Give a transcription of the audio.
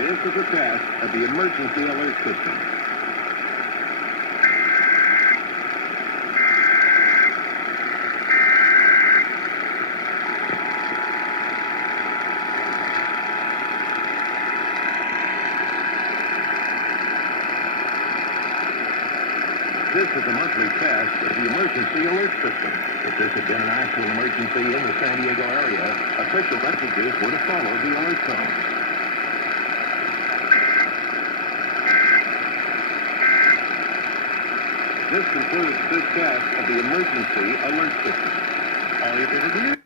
This is a test of the emergency alert system. This is a monthly test of the emergency alert system. If this had been an actual emergency in the San Diego area, official messages would have followed the alert tones. This concludes this test of the emergency alert system. All you did is